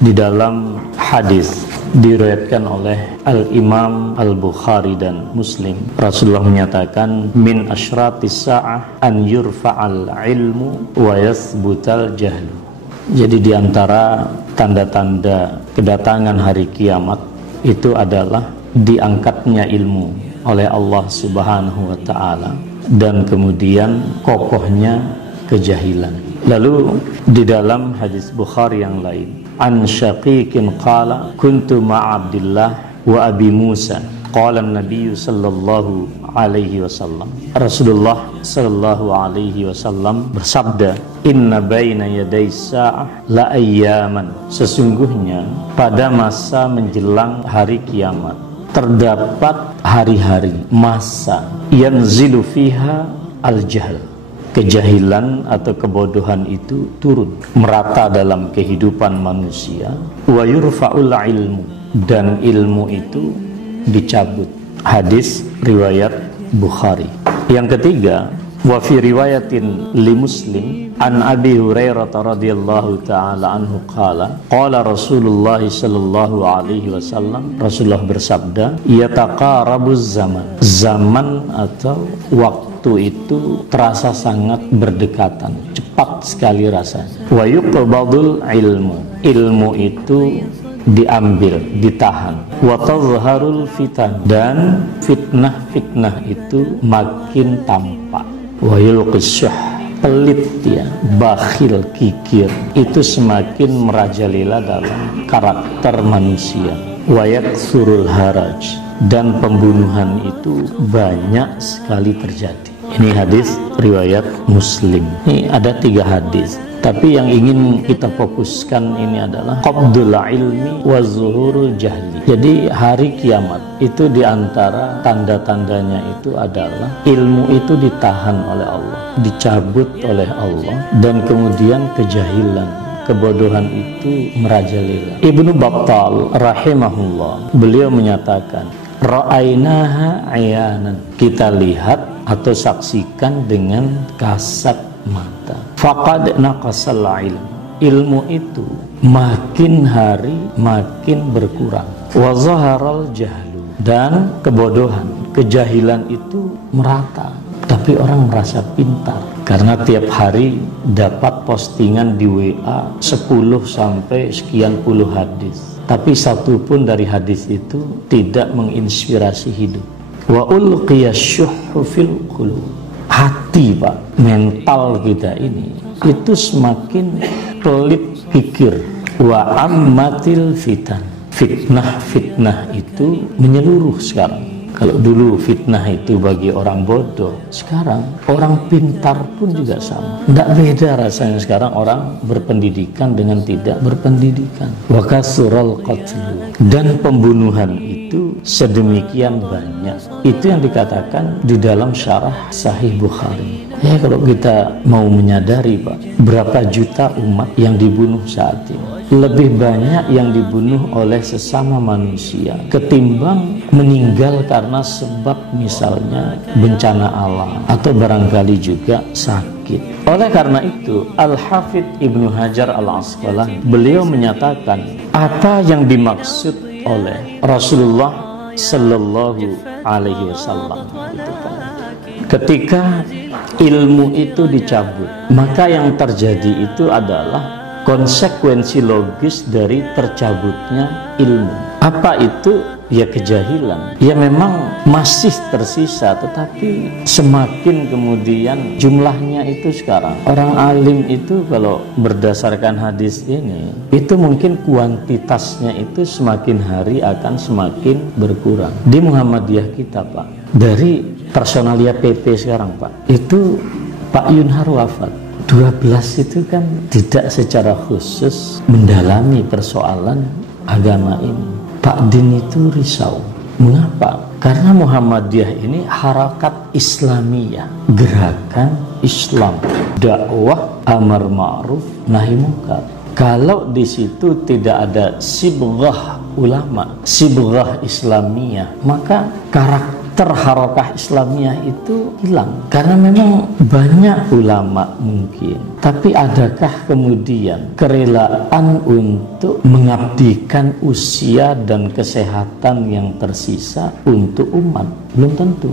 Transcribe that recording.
Di dalam hadis diriwayatkan oleh Al-Imam Al-Bukhari dan Muslim, Rasulullah menyatakan, min asyratis sa'ah an yurfa'al ilmu wa yathbutal jahlu. Jadi di antara tanda-tanda kedatangan hari kiamat itu adalah diangkatnya ilmu oleh Allah Subhanahu wa ta'ala dan kemudian kokohnya kejahilan. Lalu di dalam hadis Bukhari yang lain, an Syaqiqin qala kuntu ma'abdillah wa Abi Musa qala an-nabiy sallallahu alaihi wasallam. Rasulullah sallallahu alaihi wasallam bersabda, inna baina yaday sa'ah la ayyaman. Sesungguhnya pada masa menjelang hari kiamat terdapat hari-hari, masa yanzilu fiha al-jahl. Kejahilan atau kebodohan itu turun merata dalam kehidupan manusia. Wa yurfa'ul ilmu, dan ilmu itu dicabut. Hadis riwayat Bukhari. Yang ketiga, wa fi riwayatin li Muslim an Abi Hurairah radhiyallahu taala anhu qala qala Rasulullah sallallahu alaihi wasallam, Rasulullah bersabda, yataqarabuz zaman atau waktu itu terasa sangat berdekatan, cepat sekali rasanya. Wa yuqbadul ilmu itu diambil, ditahan. Wa tazharul fitan, dan fitnah itu makin tampak. Wa yulqis syuh, pelit ya, bakhil, kikir, itu semakin merajalela dalam karakter manusia. Wa yaksurul haraj, dan pembunuhan itu banyak sekali terjadi. Ini hadis riwayat Muslim. Ini ada 3 hadis, tapi yang ingin kita fokuskan ini adalah qabdul ilmi wa zuhurul jahli. Jadi hari kiamat itu diantara tanda-tandanya itu adalah ilmu itu ditahan oleh Allah, dicabut oleh Allah, dan kemudian kejahilan, kebodohan itu merajalela. Ibnu Battal rahimahullah, beliau menyatakan, ra'ainaha ayanan, kita lihat atau saksikan dengan kasat mata. Faqad naqasal ilmu itu makin hari makin berkurang. Wa zaharal jahlu, dan kebodohan, kejahilan itu merata. Tapi orang merasa pintar karena tiap hari dapat postingan di WA 10 sampai sekian puluh hadis, tapi satu pun dari hadis itu tidak menginspirasi hidup. Wa ulqiyasyuhhu fil qulub, hati Pak, mental kita ini itu semakin pelit pikir. Wa ammatil fitan, fitnah itu menyeluruh sekarang. Kalau dulu fitnah itu bagi orang bodoh, sekarang orang pintar pun juga sama. Tidak beda rasanya sekarang orang berpendidikan dengan tidak berpendidikan. Wa kasural qatlu, dan pembunuhan itu sedemikian banyak. Itu yang dikatakan di dalam syarah Sahih Bukhari. Ya, kalau kita mau menyadari Pak, berapa juta umat yang dibunuh saat ini, lebih banyak yang dibunuh oleh sesama manusia ketimbang meninggal karena sebab misalnya bencana alam atau barangkali juga sakit. Oleh karena itu, Al-Hafidh Ibnu Hajar Al-Asqalani, beliau menyatakan apa yang dimaksud oleh Rasulullah Sallallahu Alaihi Wasallam gitu kan. Ketika ilmu itu dicabut, maka yang terjadi itu adalah konsekuensi logis dari tercabutnya ilmu. Apa itu? Ya kejahilan. Ya memang masih tersisa, tetapi semakin kemudian jumlahnya itu sekarang. Orang alim itu kalau berdasarkan hadis ini, itu mungkin kuantitasnya itu semakin hari akan semakin berkurang. Di Muhammadiyah kita Pak, dari personalia PP sekarang Pak, itu Pak Yunhar wafat 12 itu kan tidak secara khusus mendalami persoalan agama ini. Pak Din itu risau. Mengapa? Karena Muhammadiyah ini harakat Islamiyah, gerakan Islam, dakwah amar ma'ruf nahi munkar. Kalau di situ tidak ada sibghah ulama, sibghah Islamiyah, maka karakter terharokah Islamiyah itu hilang. Karena memang banyak ulama mungkin, tapi adakah kemudian kerelaan untuk mengabdikan usia dan kesehatan yang tersisa untuk umat? Belum tentu.